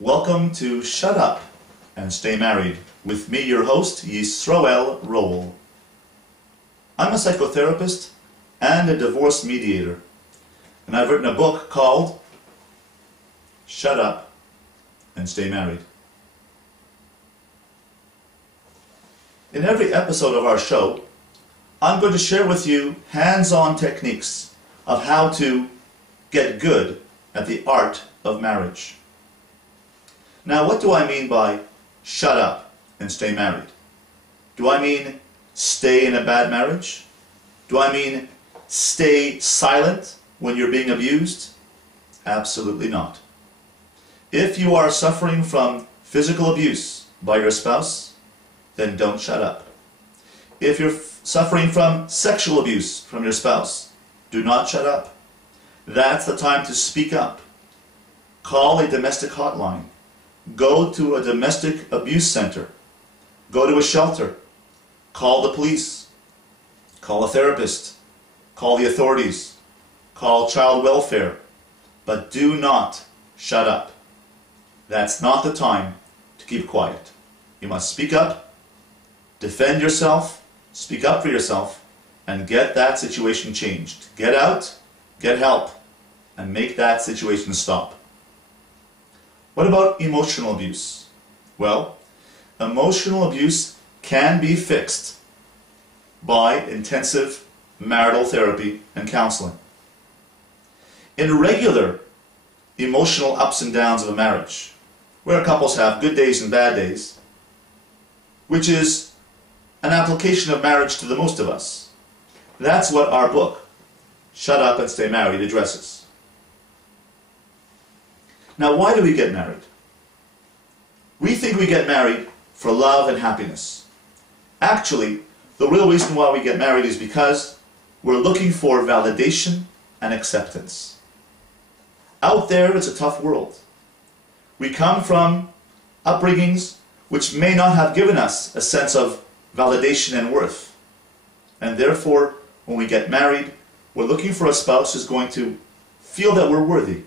Welcome to Shut Up and Stay Married with me, your host, Yisroel. I'm a psychotherapist and a divorce mediator, and I've written a book called Shut Up and Stay Married. In every episode of our show, I'm going to share with you hands-on techniques of how to get good at the art of marriage. Now, what do I mean by shut up and stay married? Do I mean stay in a bad marriage? Do I mean stay silent when you're being abused? Absolutely not. If you are suffering from physical abuse by your spouse, then don't shut up. If you're suffering from sexual abuse from your spouse, do not shut up. That's the time to speak up. Call a domestic hotline. Go to a domestic abuse center. Go to a shelter. Call the police. Call a therapist. Call the authorities. Call child welfare. But do not shut up. That's not the time to keep quiet. You must speak up, defend yourself, speak up for yourself, and get that situation changed. Get out, get help, and make that situation stop. What about emotional abuse? Well, emotional abuse can be fixed by intensive marital therapy and counseling. In regular emotional ups and downs of a marriage, where couples have good days and bad days, which is an application of marriage to the most of us, that's what our book, Shut Up and Stay Married, addresses. Now, why do we get married? We think we get married for love and happiness. Actually, the real reason why we get married is because we're looking for validation and acceptance. Out there, it's a tough world. We come from upbringings which may not have given us a sense of validation and worth. And therefore, when we get married, we're looking for a spouse who's going to feel that we're worthy,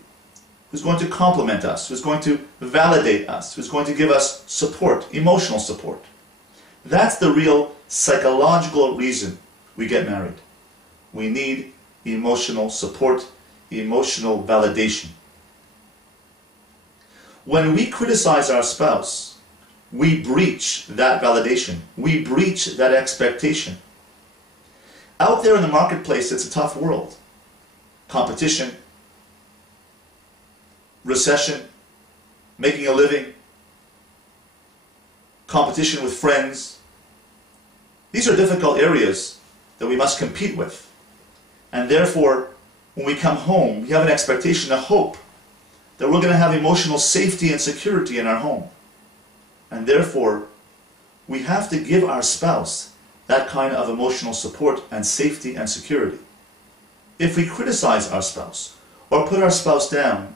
who's going to compliment us, who's going to validate us, who's going to give us support, emotional support. That's the real psychological reason we get married. We need emotional support, emotional validation. When we criticize our spouse, we breach that validation. We breach that expectation. Out there in the marketplace, it's a tough world. Competition, recession, making a living, competition with friends. These are difficult areas that we must compete with. And therefore, when we come home, we have an expectation, a hope, that we're going to have emotional safety and security in our home. And therefore, we have to give our spouse that kind of emotional support and safety and security. If we criticize our spouse or put our spouse down,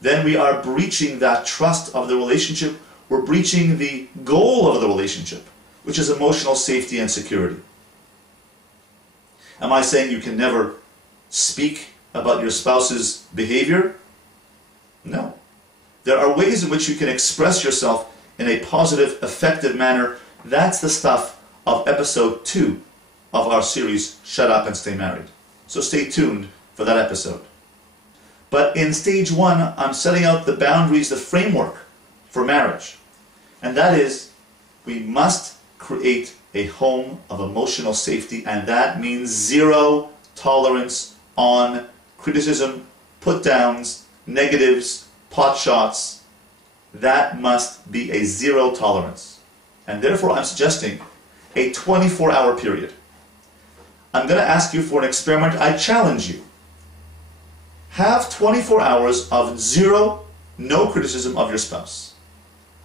then we are breaching that trust of the relationship. We're breaching the goal of the relationship, which is emotional safety and security. Am I saying you can never speak about your spouse's behavior? No. There are ways in which you can express yourself in a positive, effective manner. That's the stuff of episode 2 of our series, Shut Up and Stay Married. So stay tuned for that episode. But in stage 1, I'm setting out the boundaries, the framework for marriage. And that is, we must create a home of emotional safety, and that means zero tolerance on criticism, put-downs, negatives, pot shots. That must be a zero tolerance. And therefore, I'm suggesting a 24-hour period. I'm going to ask you for an experiment. I challenge you. Have 24 hours of no criticism of your spouse.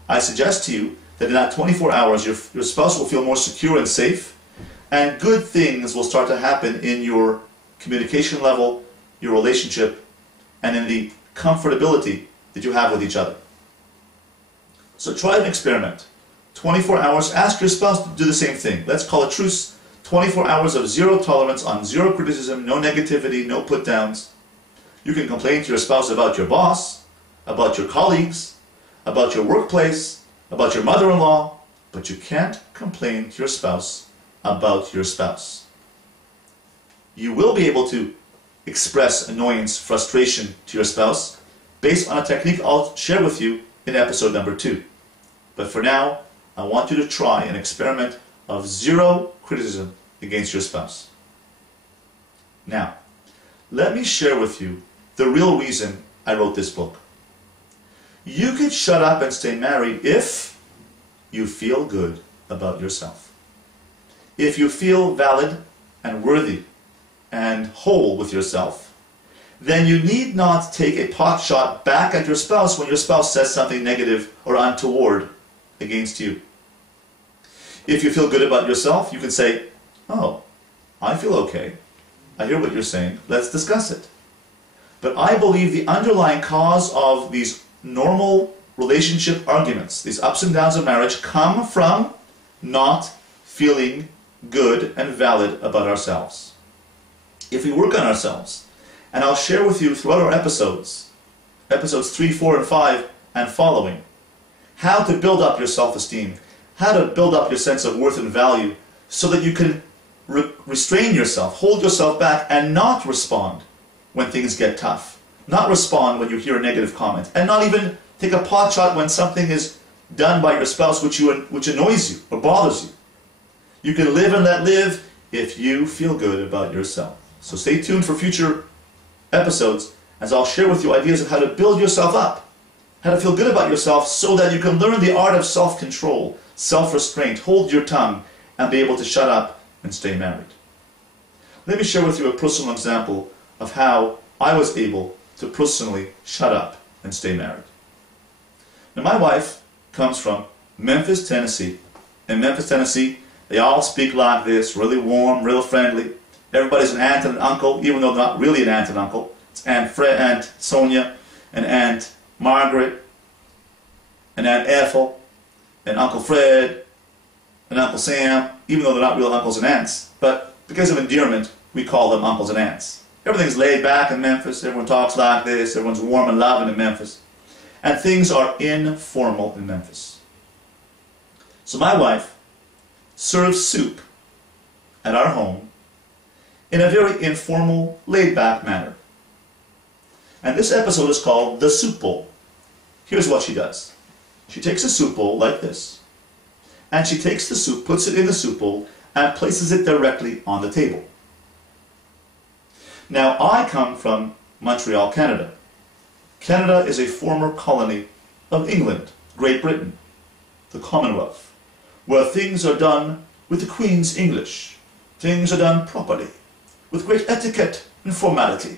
I suggest to you that in that 24 hours, your spouse will feel more secure and safe, and good things will start to happen in your communication level, your relationship, and in the comfortability that you have with each other. So try an experiment. 24 hours, ask your spouse to do the same thing. Let's call a truce. 24 hours of zero tolerance on zero criticism, no negativity, no put-downs. You can complain to your spouse about your boss, about your colleagues, about your workplace, about your mother-in-law, but you can't complain to your spouse about your spouse. You will be able to express annoyance, frustration to your spouse based on a technique I'll share with you in episode number 2. But for now, I want you to try an experiment of zero criticism against your spouse. Now, let me share with you the real reason I wrote this book. You could shut up and stay married if you feel good about yourself. If you feel valid and worthy and whole with yourself, then you need not take a pot shot back at your spouse when your spouse says something negative or untoward against you. If you feel good about yourself, you can say, "Oh, I feel okay. I hear what you're saying. Let's discuss it." But I believe the underlying cause of these normal relationship arguments, these ups and downs of marriage, come from not feeling good and valid about ourselves. If we work on ourselves, and I'll share with you throughout our episodes 3, 4, and 5, and following, how to build up your self-esteem, how to build up your sense of worth and value, so that you can restrain yourself, hold yourself back, and not respond when things get tough. Not respond when you hear a negative comment, and not even take a pot shot when something is done by your spouse which annoys you or bothers you. You can live and let live if you feel good about yourself. So stay tuned for future episodes as I'll share with you ideas of how to build yourself up, how to feel good about yourself so that you can learn the art of self-control, self-restraint, hold your tongue, and be able to shut up and stay married. Let me share with you a personal example of how I was able to personally shut up and stay married. Now, my wife comes from Memphis, Tennessee. In Memphis, Tennessee, they all speak like this, really warm, real friendly. Everybody's an aunt and an uncle, even though they're not really an aunt and uncle. It's Aunt Sonia, and Aunt Margaret, and Aunt Ethel, and Uncle Fred, and Uncle Sam, even though they're not real uncles and aunts. But because of endearment, we call them uncles and aunts. Everything's laid back in Memphis. Everyone talks like this. Everyone's warm and loving in Memphis. And things are informal in Memphis. So my wife serves soup at our home in a very informal, laid-back manner. And this episode is called The Soup Bowl. Here's what she does. She takes a soup bowl like this, and she takes the soup, puts it in the soup bowl, and places it directly on the table. Now, I come from Montreal, Canada. Canada is a former colony of England, Great Britain, the Commonwealth, where things are done with the Queen's English. Things are done properly, with great etiquette and formality.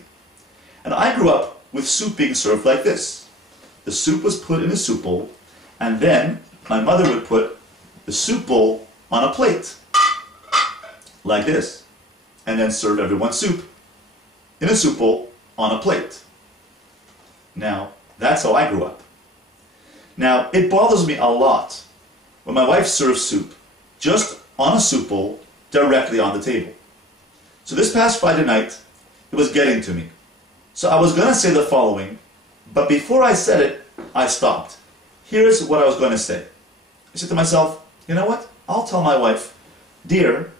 And I grew up with soup being served like this. The soup was put in a soup bowl, and then my mother would put the soup bowl on a plate, like this, and then serve everyone soup in a soup bowl on a plate. Now, that's how I grew up. Now, it bothers me a lot when my wife serves soup just on a soup bowl directly on the table. So this past Friday night, it was getting to me. So I was going to say the following, but before I said it, I stopped. Here's what I was going to say. I said to myself, you know what? I'll tell my wife, dear,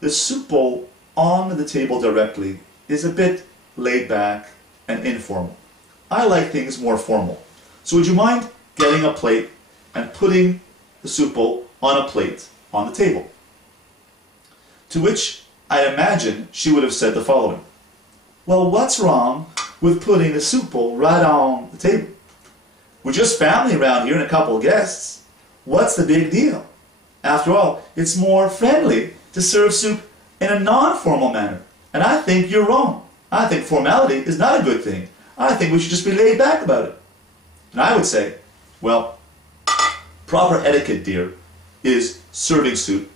the soup bowl on the table directly is a bit laid back and informal. I like things more formal. So would you mind getting a plate and putting the soup bowl on a plate on the table? To which I imagine she would have said the following. Well, what's wrong with putting the soup bowl right on the table? We're just family around here and a couple of guests. What's the big deal? After all, it's more friendly to serve soup in a non-formal manner. And I think you're wrong. I think formality is not a good thing. I think we should just be laid back about it. And I would say, well, proper etiquette, dear, is serving soup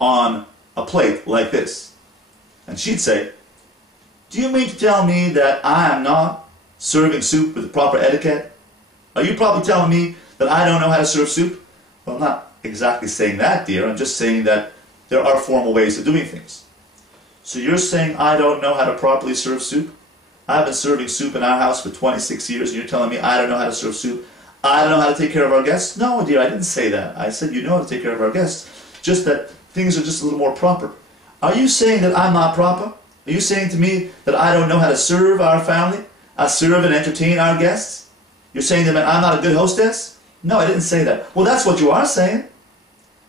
on a plate like this. And she'd say, do you mean to tell me that I am not serving soup with the proper etiquette? Are you probably telling me that I don't know how to serve soup? Well, I'm not exactly saying that, dear. I'm just saying that there are formal ways of doing things. So you're saying I don't know how to properly serve soup? I've been serving soup in our house for 26 years, and you're telling me I don't know how to serve soup? I don't know how to take care of our guests. No, dear, I didn't say that. I said you know how to take care of our guests. Just that things are just a little more proper. Are you saying that I'm not proper? Are you saying to me that I don't know how to serve our family? Serve and entertain our guests? You're saying that I'm not a good hostess? No, I didn't say that. Well, that's what you are saying.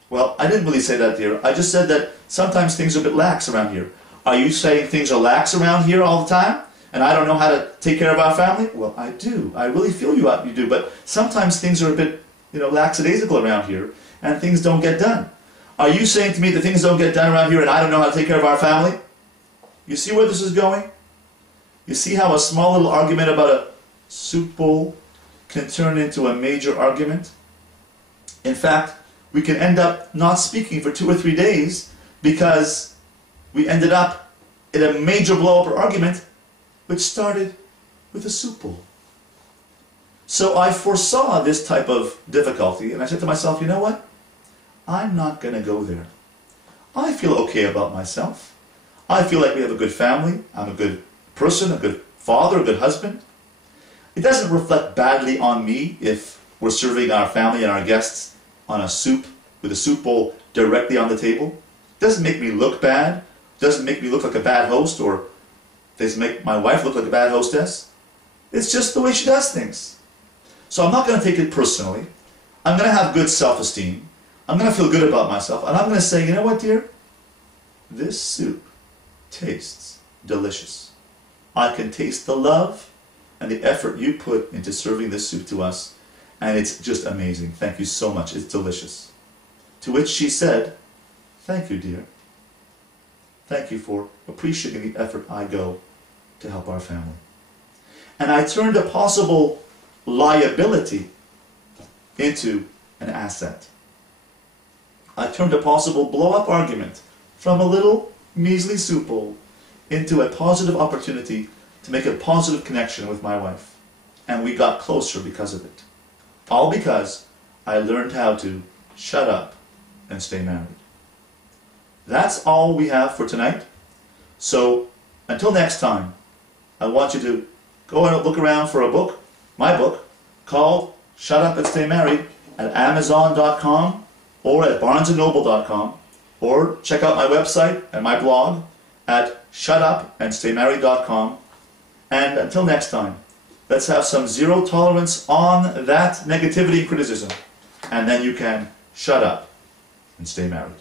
Well, I didn't really say that, dear. I just said that sometimes things are a bit lax around here. Are you saying things are lax around here all the time? And I don't know how to take care of our family? Well, I do. I really feel you do. But sometimes things are a bit, lackadaisical around here, and things don't get done. Are you saying to me that things don't get done around here and I don't know how to take care of our family? You see where this is going? You see how a small little argument about a soup bowl can turn into a major argument? In fact, we can end up not speaking for 2 or 3 days because we ended up in a major blow-up or argument which started with a soup bowl. So I foresaw this type of difficulty, and I said to myself, you know what? I'm not going to go there. I feel okay about myself. I feel like we have a good family. I'm a good person, a good father, a good husband. It doesn't reflect badly on me if we're serving our family and our guests on a soup, with a soup bowl directly on the table. It doesn't make me look bad. It doesn't make me look like a bad host, or doesn't make my wife look like a bad hostess. It's just the way she does things. So I'm not going to take it personally. I'm going to have good self-esteem. I'm going to feel good about myself. And I'm going to say, you know what, dear? This soup tastes delicious. I can taste the love and the effort you put into serving this soup to us. And it's just amazing. Thank you so much. It's delicious. To which she said, thank you, dear. Thank you for appreciating the effort I go to help our family. And I turned a possible liability into an asset. I turned a possible blow-up argument from a little measly soup bowl into a positive opportunity to make a positive connection with my wife. And we got closer because of it. All because I learned how to shut up and stay married. That's all we have for tonight. So until next time, I want you to go and look around for a book, my book, called Shut Up and Stay Married at Amazon.com or at BarnesandNoble.com, or check out my website and my blog at shutupandstaymarried.com. And until next time, let's have some zero tolerance on that negativity and criticism, and then you can shut up and stay married.